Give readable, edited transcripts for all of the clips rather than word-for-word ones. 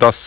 10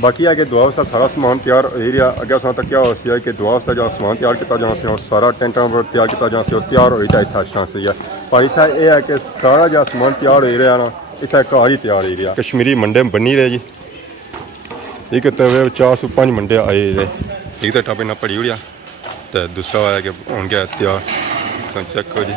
ਬਾਕੀ ਹੈ ਕਿ ਦੁਆ ਵਾਸਤੇ ਸਾਰਾ ਸਮਾਨ ਤਿਆਰ ਹੋ ਹੀ ਰਿਹਾ। ਅੱਗੇ ਅਸਾਂ ਤੱਕ ਹੋ ਸੀ ਕਿ ਦੁਆ ਵਾਸਤੇ ਜਿਹੜਾ ਸਮਾਨ ਤਿਆਰ ਕੀਤਾ ਜਾਣਾ ਸੀ ਉਹ ਸਾਰਾ ਟੈਂਟਾਂ ਪਰ ਤਿਆਰ ਕੀਤਾ ਜਾਣਾ ਸੀ ਉਹ ਤਿਆਰ ਹੋਈ ਤਾਂ ਇੱਥੇ ਅੱਛਾ ਸੀ ਪਰ ਇੱਥੇ ਇਹ ਹੈ ਕਿ ਸਾਰਾ ਜਿਹੜਾ ਸਮਾਨ ਤਿਆਰ ਹੋ ਹੀ ਰਿਹਾ ਨਾ ਇੱਥੇ ਘਰ ਹੀ ਤਿਆਰ ਹੀ ਰਿਹਾ। ਕਸ਼ਮੀਰੀ ਮੰਡੇ ਬਣੀ ਰਹੇ ਜੀ ਇੱਕ ਤਵੇ 405 ਮੰਡੇ ਆਏ ਰਹੇ ਇੱਕ ਤਾਂ ਟਾਪੇ ਨਾਲ ਪੜੀ ਹੋਇਆ ਤੇ ਦੂਸਰਾ ਆਇਆ ਕਿ ਹੁਣ ਗਿਆ ਤਿਆਰ ਤਾਂ ਚੈੱਕ ਕਰੋ ਜੀ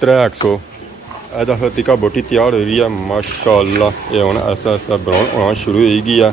300 ਇਹਦਾ ਫਿਰ ਟਿੱਕਾ ਬੋਟੀ ਤਿਆਰ ਹੋ ਰਹੀ ਹੈ ਮਾਸ਼ਾਅੱਲਾ। ਇਹ ਹੁਣ ਐਸਾ ਐਸਾ ਬਰਾਉਨ ਹੋਣਾ ਸ਼ੁਰੂ ਹੋ ਗਈ ਆ।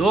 2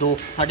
2-5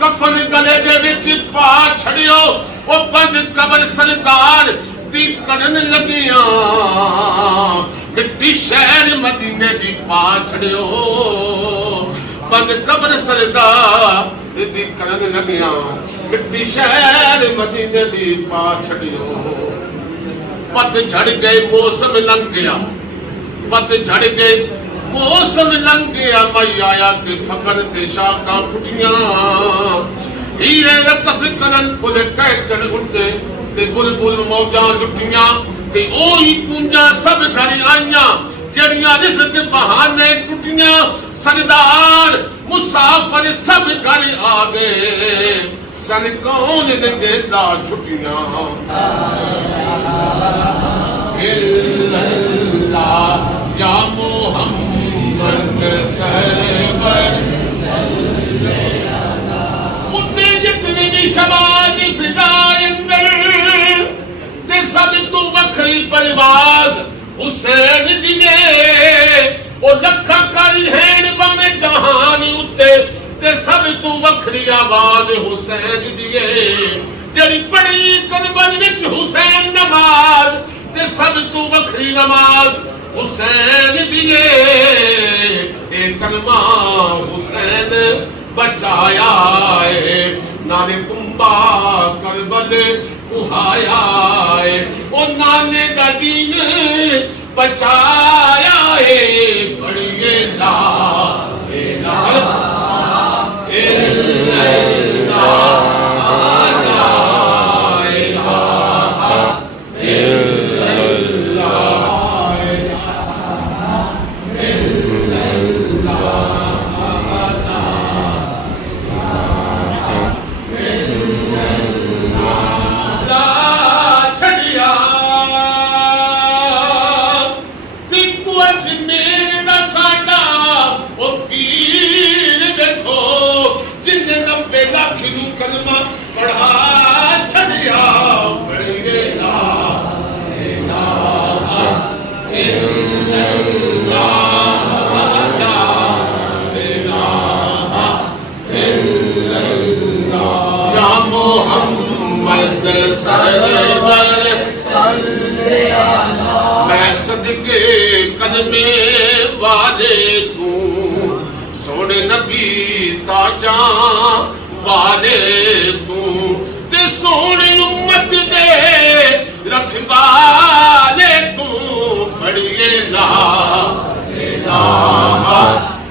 کفن گلے دے وچ پا چھڑیو او بند قبر سردار دی کرن لگیاں مٹی شہر مدینے دی پا چھڑیو بند قبر سردار دی کرن لگیاں مٹی شہر مدینے دی پا چھڑیو پت جھڑ گئے موسم لنگ گیا پت جھڑ گئے موسم لنگ گیا مئی آیا تے پکڑ تے شاکاں پھٹیاں ہیرے رقص کرن پھل ٹیکن اٹھتے تے بلبل موجاں لٹیاں تے اوہی پونجاں سب گھر آئیاں جڑیاں رزق بہانے ٹوٹیاں سردار مسافر سب گھر آ گئے سن کون نے دیتا چھٹیاں اللہ یا محمد سرور اٹھے جتنی بھی شبازی فضائے اندر تے سب تو وکھری پرواز حسین دیئے او لکھا کاری ہیں بانے جہانی اتے تے سب تو وکھری آواز حسین دیئے جڑی پڑی کربل وچ حسین نماز تے سب تو وکھری نماز حسین دیئے اے کلمہ حسین بچایا ہے نانے کمبا کربل اُہایا ہے او نانے دا دین بچایا ہے بڑی لا الہ الا میں صدقے قدمے والے تو سونے نبی تاجاں والے تو تے سونے امت دے رکھوالے تو پڑھیے لا الہ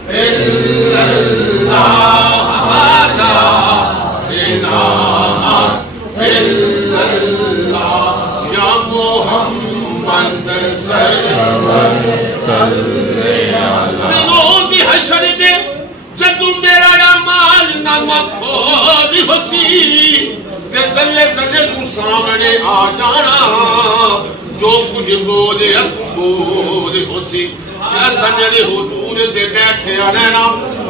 الا اللہ لا الہ الا اللہ یا محمد سرور صلی اللہ دلوں دی حشر دے جدوں میرا اعمال نامہ کھول ہوسی تے ذلے ذلے تو سامنے آ جانا جو کچھ بولے بول ہوسی تے سجدے حضور دے بیٹھے رہنا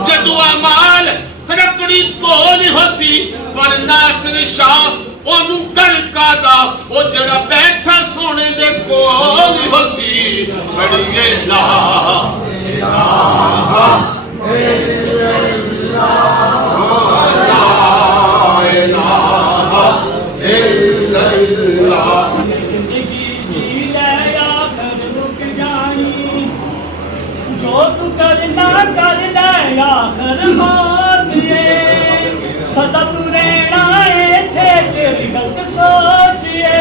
جدوں اعمال فرقڑی تول ہوسی پر ناصر شاہ اونوں گل کادا او جڑا بیٹھا سونے دے کول ہوسی بڑی لا الہ الا اللہ زندگی جی لے آخر رک جانی جو تو کرنا کر لے آخر موت یہ سدا تو رہنا ہے تھے تیری غلط سوچئے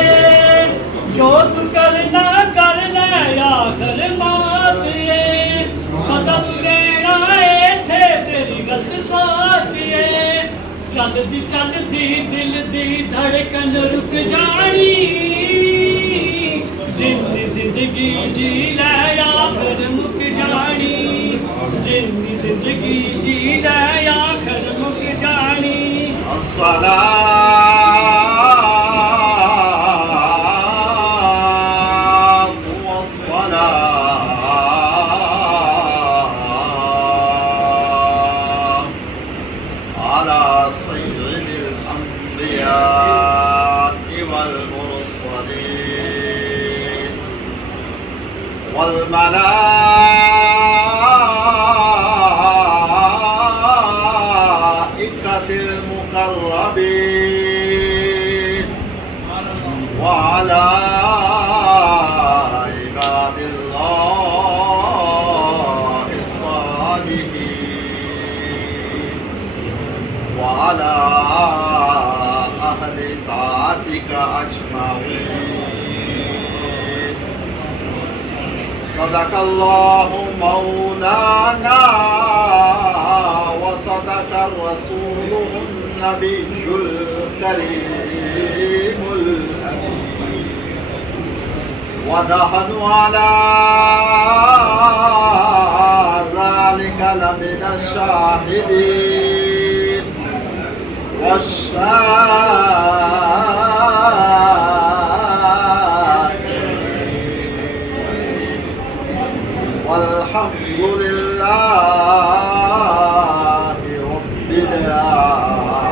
جو تو کرنا کر لے آخر موت یہ سدا تو رہنا ہے تھے تیری غلط سوچئے چلدی دل دی دھڑکن رک جانی جن زندگی جی لے آخر مک جانی جن زندگی جی لے آخر مک جانی والملائكة المقربين صدق اللہ مولانا وصدق الرسول النبی الکریم الامین ونحن على ذلك لمن الشاهدين والحمد لله رب العالمين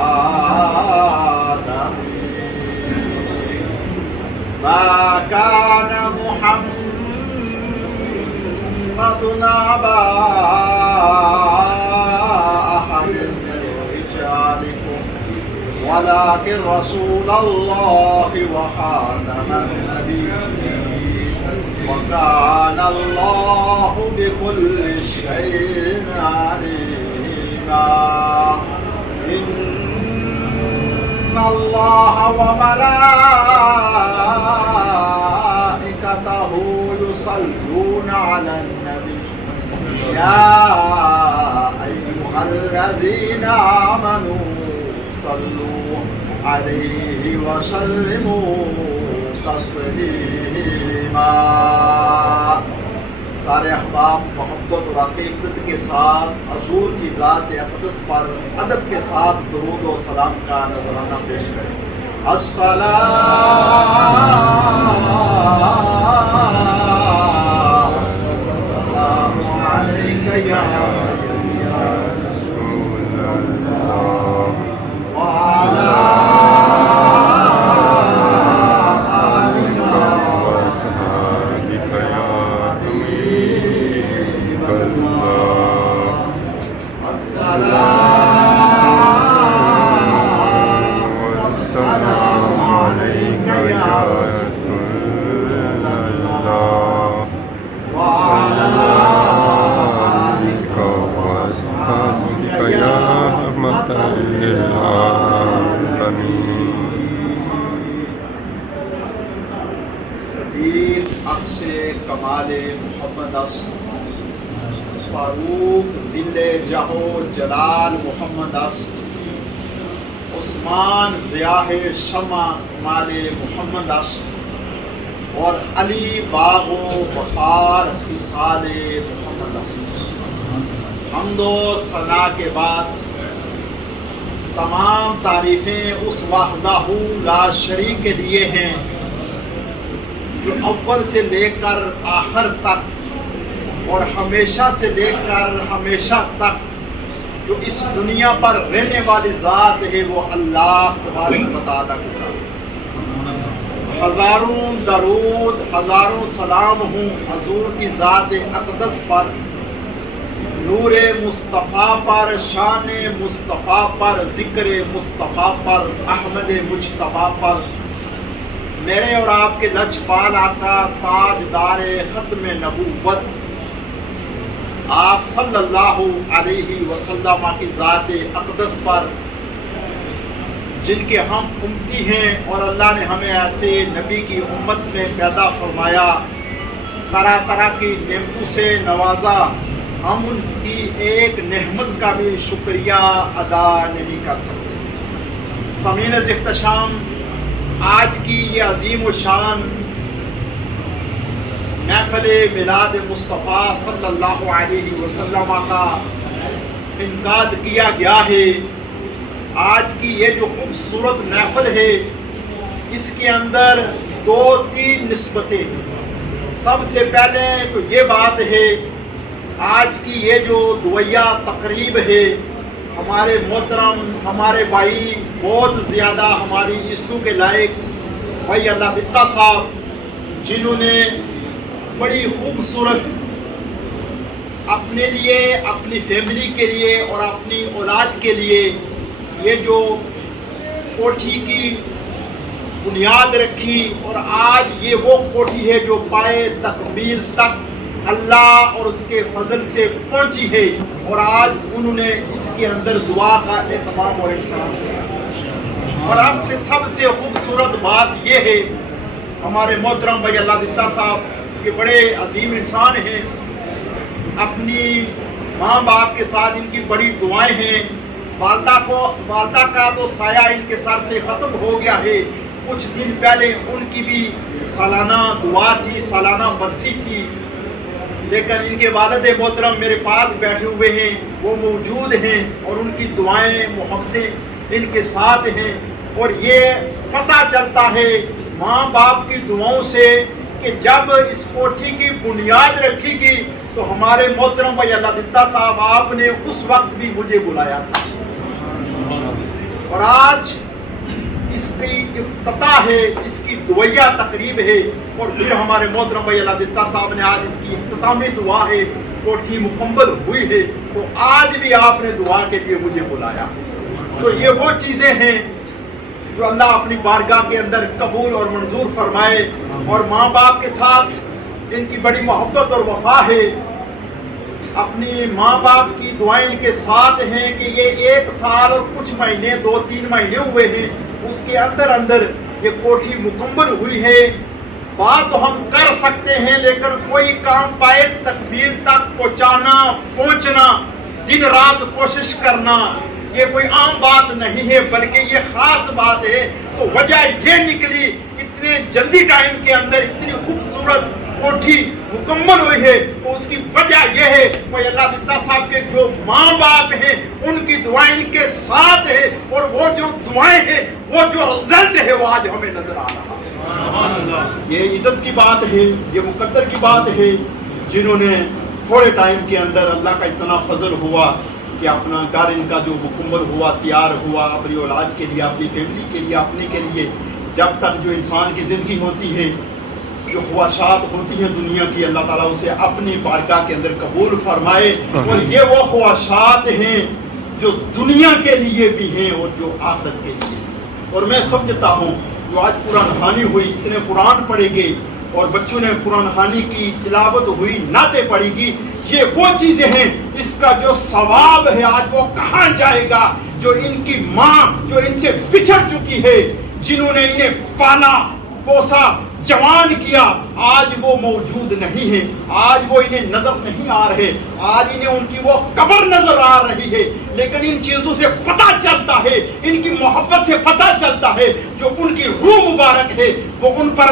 ما كان محمد أبا أحد من رجالكم ولكن رسول الله وخاتم النبيين وكان الله بكل شيء عليما إن الله وملائكته يصلون على النبي يا أيها الذين آمنوا صلوا عليه وسلموا تسلیما. سارے احباب محبت اور عقیدت کے ساتھ حضور کی ذات اقدس پر ادب کے ساتھ درود و سلام کا نذرانہ پیش کریں. السلام علیک یا رسول اللہ وعلی کمال محمد فاروق ذل جہو جلال محمد عثمان ضیاء شمع کمال محمد اور علی باغ و بخار خصال محمد. حمد و ثنا کے بعد تمام تعریفیں اس وحدہ لا شریک کے لیے ہیں جو اول سے لے کر آخر تک اور ہمیشہ سے لے کر ہمیشہ تک جو اس دنیا پر رہنے والی ذات ہے وہ اللہ تبارک و تعالیٰ کی ذات. ہزاروں درود ہزاروں سلام ہوں حضور کی ذات اقدس پر، نور مصطفیٰ پر، شان مصطفیٰ پر، ذکر مصطفیٰ پر، احمد مجتبیٰ پر، میرے اور آپ کے لجپال آقا تاجدار ختم نبوت آپ صلی اللہ علیہ وسلم کی ذات اقدس پر، جن کے ہم امتی ہیں اور اللہ نے ہمیں ایسے نبی کی امت میں پیدا فرمایا، طرح طرح کی نعمتوں سے نوازا. ہم ان کی ایک نعمت کا بھی شکریہ ادا نہیں کر سکتے. سامعین احتشام، آج کی یہ عظیم و شان محفل میلاد مصطفیٰ صلی اللہ علیہ وسلم کا انعقاد کیا گیا ہے. آج کی یہ جو خوبصورت محفل ہے اس کے اندر 2-3 نسبتیں ہیں. سب سے پہلے تو یہ بات ہے، آج کی یہ جو دویہ تقریب ہے، ہمارے محترم ہمارے بھائی بہت زیادہ ہماری عزتوں کے لائق بھائی اللہ دتا صاحب، جنہوں نے بڑی خوبصورت اپنے لیے، اپنی فیملی کے لیے اور اپنی اولاد کے لیے یہ جو کوٹھی کی بنیاد رکھی، اور آج یہ وہ کوٹھی ہے جو پائے تکمیل تک اللہ اور اس کے فضل سے پہنچی ہے. اور آج انہوں نے اس کے اندر دعا کا اہتمام اور احترام کیا. اور اب سے سب سے خوبصورت بات یہ ہے، ہمارے محترم بھائی اللہ دتا صاحب یہ بڑے عظیم انسان ہیں، اپنی ماں باپ کے ساتھ ان کی بڑی دعائیں ہیں۔ والدہ کا تو سایہ ان کے سر سے ختم ہو گیا ہے، کچھ دن پہلے ان کی بھی سالانہ دعا تھی، سالانہ برسی تھی، لیکن ان کے والد محترم میرے پاس بیٹھے ہوئے ہیں، وہ موجود ہیں اور ان کی دعائیں محبتیں ان کے ساتھ ہیں۔ اور یہ پتہ چلتا ہے ماں باپ کی دعاؤں سے کہ جب اس کوٹھی کی بنیاد رکھی گئی تو ہمارے محترم بھائی اللہ دتا صاحب آپ نے اس وقت بھی مجھے بلایا تھا، اور آج اس کی افتتاح ہے، اس کی دویہ تقریب ہے، اور پھر ہمارے محترم بھائی اللہ دتا صاحب نے آج اس کی اختتامی دعا ہے، کوٹھی مکمل ہوئی ہے، تو آج بھی آپ نے دعا کے لیے مجھے بلایا۔ تو یہ وہ چیزیں ہیں جو اللہ اپنی بارگاہ کے اندر قبول اور منظور فرمائے، اور ماں باپ کے ساتھ ان کی بڑی محبت اور وفا ہے۔ اپنی ماں باپ کی دعائیں ان کے ساتھ ہیں کہ یہ 1 سال اور کچھ مہینے 2-3 مہینے ہوئے ہیں، اس کے اندر یہ کوٹھی مکمل ہوئی ہے۔ بات تو ہم کر سکتے ہیں لیکن کوئی کام پائے تکمیل تک پہنچنا، دن رات کوشش کرنا، یہ کوئی عام بات نہیں ہے بلکہ یہ خاص بات ہے۔ تو وجہ یہ نکلی اتنے جلدی ٹائم کے اندر اتنی خوبصورت کوٹھی مکمل ہوئی ہے، تو اس کی وجہ یہ ہے وہ اللہ دتا صاحب کے جو ماں باپ ہیں ان کی دعائیں ان کے ساتھ ہے، اور وہ جو دعائیں ہیں وہ جو رزلٹ ہے وہ آج ہمیں نظر آ رہا ہے۔ یہ عزت کی بات ہے، یہ مقدر کی بات ہے، جنہوں نے تھوڑے ٹائم کے اندر اللہ کا اتنا فضل ہوا کہ اپنا گھر ان کا جو مکمل ہوا، تیار ہوا، اپنی اولاد کے لیے، اپنی فیملی کے لیے، اپنے کے لیے۔ جب تک جو انسان کی زندگی ہوتی ہے، جو خواہشات ہوتی ہیں دنیا کی، اللہ تعالیٰ اسے اپنی بارگاہ کے اندر قبول فرمائے، اور یہ وہ خواہشات ہیں جو دنیا کے لیے بھی ہیں اور جو آخرت کے لیے۔ اور میں سمجھتا ہوں جو آج قرآن خوانی ہوئی، اتنے قرآن پڑھے گئے اور بچوں نے قرآن خوانی کی تلاوت ہوئی، نعتیں پڑھی گی، یہ وہ چیزیں ہیں اس کا جو ثواب ہے آج وہ کہاں جائے گا؟ جو ان کی ماں جو ان سے بچھڑ چکی ہے، جنہوں نے انہیں پالا پوسا جوان کیا، آج وہ موجود نہیں ہے، آج وہ انہیں نظر نہیں آ رہے، آج انہیں ان کی وہ قبر نظر آ رہی ہے، لیکن ان چیزوں سے پتہ چلتا ہے، ان کی محبت سے پتہ چلتا ہے جو ان کی روح مبارک ہے وہ ان پر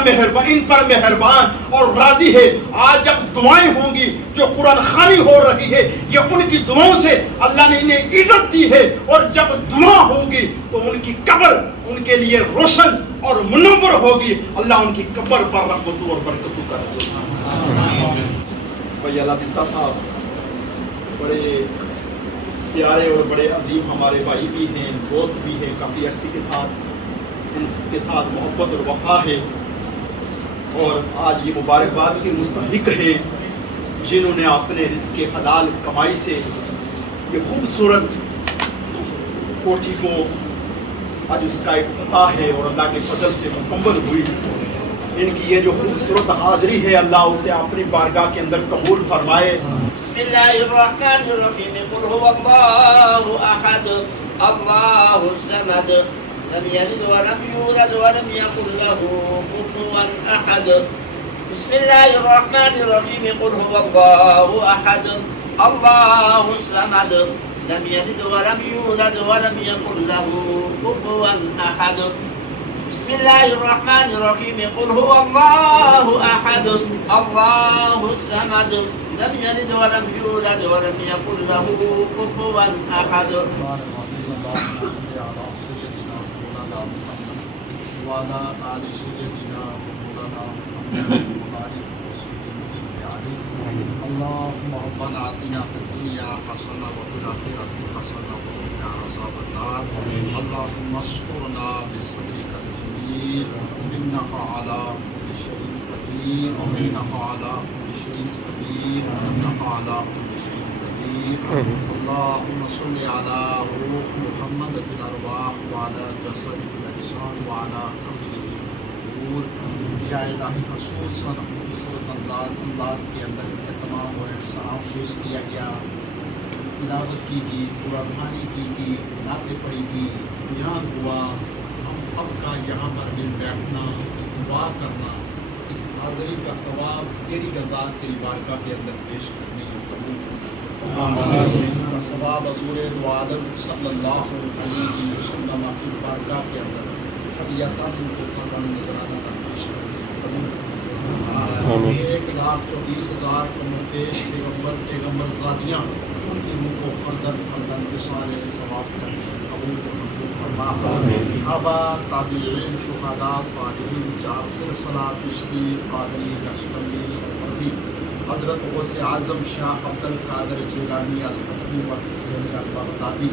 مہربان اور راضی ہے۔ آج جب دعائیں ہوں گی، جو قرآن خوانی ہو رہی ہے، یہ ان کی دعاؤں سے اللہ نے انہیں عزت دی ہے، اور جب دعا ہوگی تو ان کی قبر ان کے لیے روشن اور منور ہوگی۔ اللہ ان کی قبر پر رحمتوں اور برکتوں کا بھائی اللہ دتا صاحب بڑے پیارے اور بڑے عظیم ہمارے بھائی بھی ہیں، دوست بھی ہیں، کافی عرصے کے ساتھ ان کے ساتھ محبت اور وفا ہے، اور آج یہ مبارکباد کے مستحق ہیں جنہوں نے اپنے رزق حلال کمائی سے یہ خوبصورت کوٹھی کو آج اس کا افتتاح ہے اور اللہ کے فضل سے مکمل ہوئی۔ ان کی یہ جو خوبصورت حاضری ہے اللہ اسے اپنی بارگاہ کے اندر قبول فرمائے۔ بسم اللہ الرحمن الرحیم قل هو اللہ احد اللہ الصمد لم یلد ولم یولد ولم یکن له کفوا احد۔ بسم اللہ الرحمن الرحیم قل هو اللہ احد اللہ الصمد لم يلد ولم يولد ولم يكن له كفوا أحد۔ بسم الله الرحمن الرحيم قل هو الله أحد الله الصمد لم يلد ولم يولد ولم يكن له كفوا أحد۔ وعلى آل سيدنا مولانا اللهم ربنا آتنا في الدنيا حسنة وفي الآخرة حسنة وقنا عذاب النار اللهم استرنا بصدرك الجميل إنك على كل شيء قدير إنك على كل شيء قدير إنك على كل شيء قدير اللهم صل على روح محمد في الأرواح وعلى جسد في الأجساد وعلى قبره في القبور یا الہی خصوصاً خوبصورت انداز کے اندر اہتمام اور احترام پیش کیا گیا، تلاوت کی گئی، قرآن خوانی کی گئی، نعتیں پڑھی گئی، بیان ہوا، ہم سب کا یہاں پر مل بیٹھنا، دعا کرنا اس حاضری کا ثواب تیری رضا تیری بارگاہ کے اندر پیش کرنے اور قبول کرنے، اس کا ثواب حضور دو عالم صلی اللہ علیہ وسلم کی بارگاہ کے اندر ہدیۃً تحفۃً نذرانہ پیش کرنے اور قبول کرنے۔ 1,24,000 کمر پیش پیغمبر زادیاں ان کی روح کو فردن فردن وصال ثواب کرنے اور قبول فرما۔ صحابہ، تابعین، شہداء، صالحین، جعفر، صلاح، عشقی، قادری، نقشبندی، شہردی، حضرت غوث اعظم شاہ عبد القادر جیلانی الحسنی و حسین البغدادی،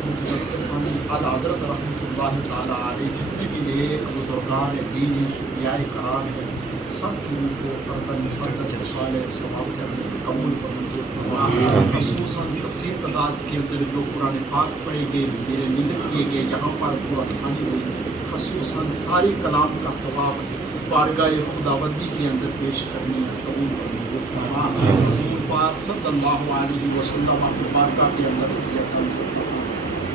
ان کی ثانی اعلیٰ حضرت رحمۃ اللہ تعالیٰ علیہ، جتنے بھی نیک بزرگان دین صوفیاء کرام ہیں، سب کی روح کو فردن فردن وصال ثواب کرنے قبول پر منظور فرما۔ خصوصاً کثیر تعداد کے اندر جو قرآن پاک پڑھے گئے، میرے نیت کیے گئے، یہاں پر قرآن خوانی ہوئی، خصوصاً ساری کلام کا ثواب بارگاہ خداوندی کے اندر پیش کرنے قبول پر منظور فرما۔ حضور پاک صلی اللہ علیہ وسلم کی بارگاہ کے اندر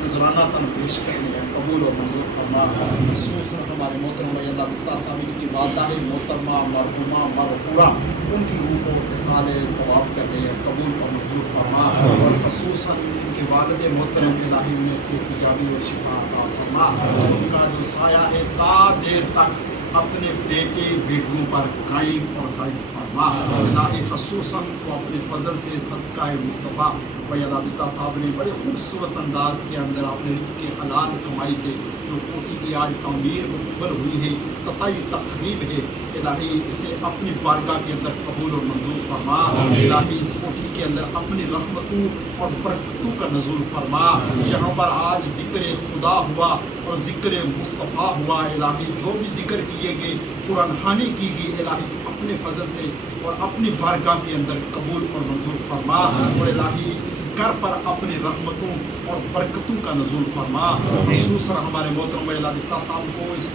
نذرانہ تن پیش کرنے ہیں قبول و منظور فرما۔ خصوصاً ہمارے محترم اللہ صاحب کی والدہ محترمہ مرحومہ مرفوعہ، ان کی روح کو اتصال ثواب کرنے ہیں قبول و منظور فرما، اور خصوصاً ان کے والد محترم الہی میں سے ایجابی و شفا عطا فرما۔ ان کا جو سایہ ہے تا دیر تک اپنے بیٹے بیٹوں پر قائم اور دائم فرما۔ الہی خصوصاً کو اپنے فضل سے صدقہ مصطفیٰ ویدہ صاحب نے بڑے خوبصورت انداز کے اندر اپنے رزق حلال کمائی سے جو کوٹھی کی آج تعمیر مکمل ہوئی ہے، قطعی تقریب ہے، الہی اسے اپنی بارگاہ کے اندر قبول اور منظور فرما۔ الہی اس کوٹھی کے اندر اپنی رحمتوں اور برکتوں کا نزول فرما۔ یہاں پر آج ذکر خدا ہوا اور ذکر مصطفیٰ ہوا، الہی جو بھی ذکر کیے گئے، قرآن خوانی کی گئی، الہی اپنے فضل سے اور اپنی بارگاہ کے اندر قبول اور منظور فرما، اور الہی اس گھر پر اپنی رحمتوں اور برکتوں کا نزول فرما۔ خصوصاً ہمارے محترم اللہ صاحب کو اس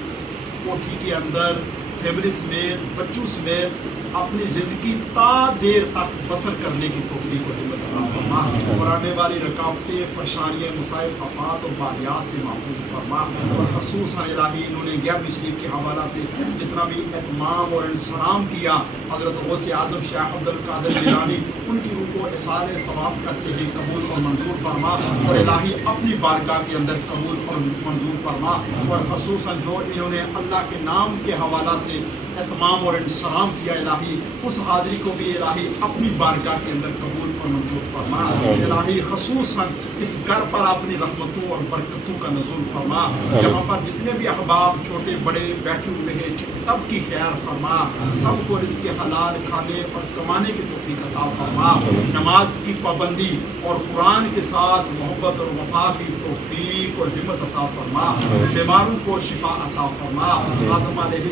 کوٹھی کے اندر فیملی سمیت بچوں سمیت اپنی زندگی تا دیر تک بسر کرنے کی توفیق و ہمت عطا فرما، اور آنے والی رکاوٹیں، پریشانیاں، مصائب، آفات اور بالیات سے محفوظ فرما، اور خصوصاً الہی انہوں نے 11ویں شریف کے حوالہ سے جتنا بھی اہتمام اور انسلام کیا، حضرت غوث اعظم شاہ عبد القادر جیلانی ان کی روح کو احسان ثواب کرتے ہیں قبول اور منظور فرما، اور الہی اپنی بارگاہ کے اندر قبول اور منظور فرما، اور خصوصاً جو انہوں نے اللہ کے نام کے حوالہ سے اہتمام اور انسلام کیا، الہی اس حاضری کو بھی الہی اپنی بارگاہ کے اندر قبول اور منظور فرما۔ الہی خصوصاً اس گھر پر اپنی رحمتوں اور برکتوں کا نزول فرما، یہاں پر جتنے بھی احباب چھوٹے بڑے بیٹھے ہوئے ہیں، سب کی خیر فرما، سب کو رزق حلال کھانے اور کمانے کی توفیق عطا فرما، نماز کی پابندی اور قرآن کے ساتھ محبت اور وفا کی توفیق اور ہمت عطا فرما، بیماروں کو شفا عطا فرما۔ آدم علیہ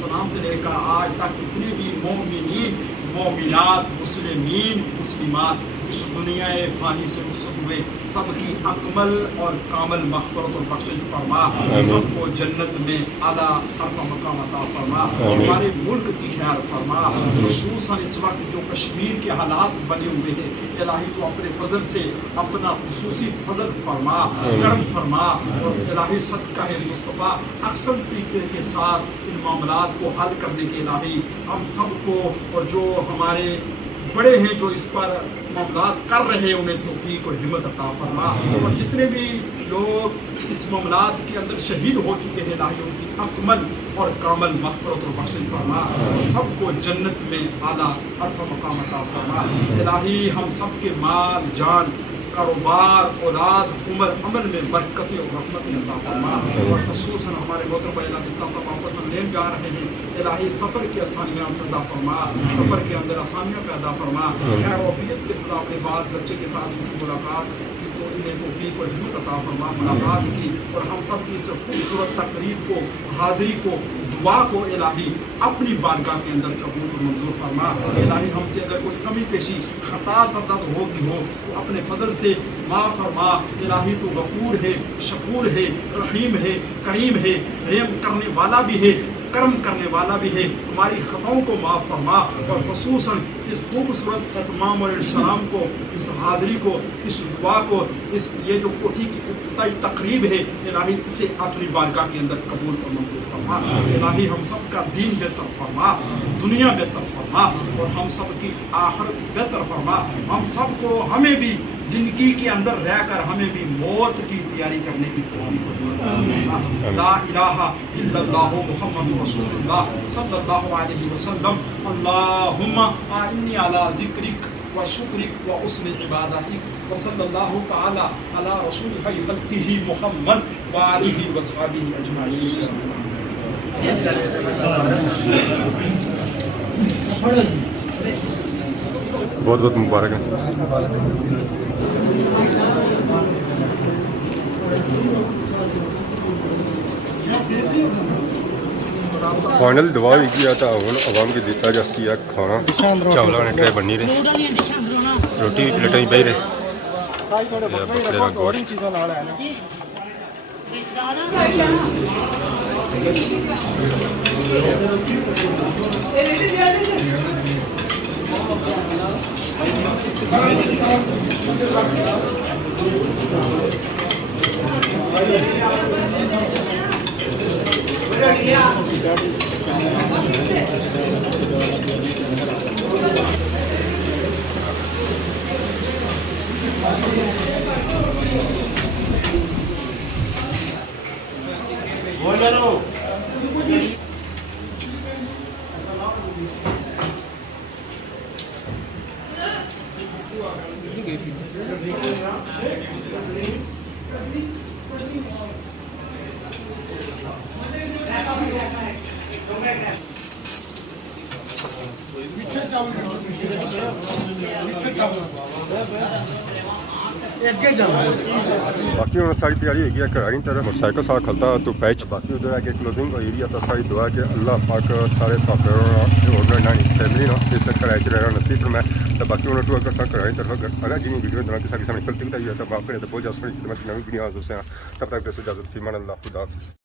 السلام سے لے کر آج تک اتنے بھی مومنین، مومنات، مسلمین، مسلمات اس دنیا فانی سے رخصت ہوئے، سب کی اکمل اور کامل مغفرت اور بخشش فرما، سب کو جنت میں اعلیٰ عرفہ مقام عطا فرما، ہمارے ملک کی خیر فرما، خصوصاً اس وقت جو کشمیر کے حالات بنے ہوئے ہیں، الہی تو اپنے فضل سے اپنا خصوصی فضل فرما، کرم فرما، اور الہی صدقہ مصطفیٰ احسن طریقے کے ساتھ ان معاملات کو حل کرنے کے الہی ہم سب کو، اور جو ہمارے بڑے ہیں جو اس پر معاملات کر رہے ہیں، انہیں توفیق اور ہمت عطا فرما، اور جتنے بھی لوگ اس معاملات کے اندر شہید ہو چکے ہیں، الہی ان کی اکمل اور کامل مغفرت اور بخشش فرما، اور سب کو جنت میں اعلیٰ عرفہ مقام عطا فرما۔ الہی ہم سب کے مال، جان، کاروبار، اولاد، عمر، عمل میں برکتیں اور رحمتیں عطا فرما، اور خصوصاً ہمارے محترم اللہ صاحب واپس ہم لینے جا رہے ہیں، الہی سفر کی آسانیاں پیدا فرما، سفر کے اندر آسانیاں پیدا فرما، خیر و عافیت کے ساتھ اپنے بال بچے کے ساتھ ان کی ملاقات تو انہیں توفیق اور ہمت عطا فرما ملاقات کی، اور ہم سب کی اس خوبصورت تقریب کو، حاضری کو، دعا کو الہی اپنی بارگاہ کے اندر قبول اور منظور فرما۔ الہی ہم سے اگر کوئی کمی پیشی، خطا سزد ہوگی ہو تو اپنے فضل سے معاف فرما، الہی تو غفور ہے، شکور ہے، رحیم ہے، کریم ہے، رحم کرنے والا بھی ہے، کرم کرنے والا بھی ہے. ہماری خطاؤں کو معاف فرما اور خصوصاً اس خوبصورت اہتمام اور السلام کو, اس حاضری کو, اس دعا کو, اس یہ جو کوٹھی کی افتتاحی تقریب ہے الہی اسے اپنی بارگاہ کے اندر قبول اور منظور فرما. الہی ہم سب کا دین بہتر فرما, دنیا بہتر فرما اور ہم سب کی آخرت بہتر فرما. ہم سب کو ہمیں بھی زندگی کے اندر رہ کر ہمیں بھی موت کی تیاری کرنے کی توفیق عطا. لا الہ الا اللہ محمد رسول اللہ صلی اللہ علیہ وسلم. اللہم اعنی علی ذکرک و شکرک و حسن عبادتک و صلی اللہ تعالی علی رسول خلقہ محمد و آلہ و صحبہ اجمعین. بہت بہت مبارک ہے. فائنل دعا بھی کیا تھا عوام کی دیتا جاتی ہے کھانا. چاولوں نے ٹرے بنی رہے, روٹی پلیٹیں پہ رہے, بکرے کا گوشت. باقی ہوں ساری تیاری ہے گھر طرف موٹر سائیکل ساتھ کھلتا تو پیچ باقی ادھر ہے کہ کلوزنگ ایریا تو ساری دعا کہ اللہ پاک سارے فیملی نا اس کراچ رہنا نصیب فرمائے. تو باقی انہوں نے اگر گھر طرف اگر جن ویڈیو دوران کسی سامنے نکلتی ہے تو باپ کرے تو بہت جاسوڑی خدمت نوی دنیا سے تب تک دس اجازت فیمان اللہ خدا حافظ.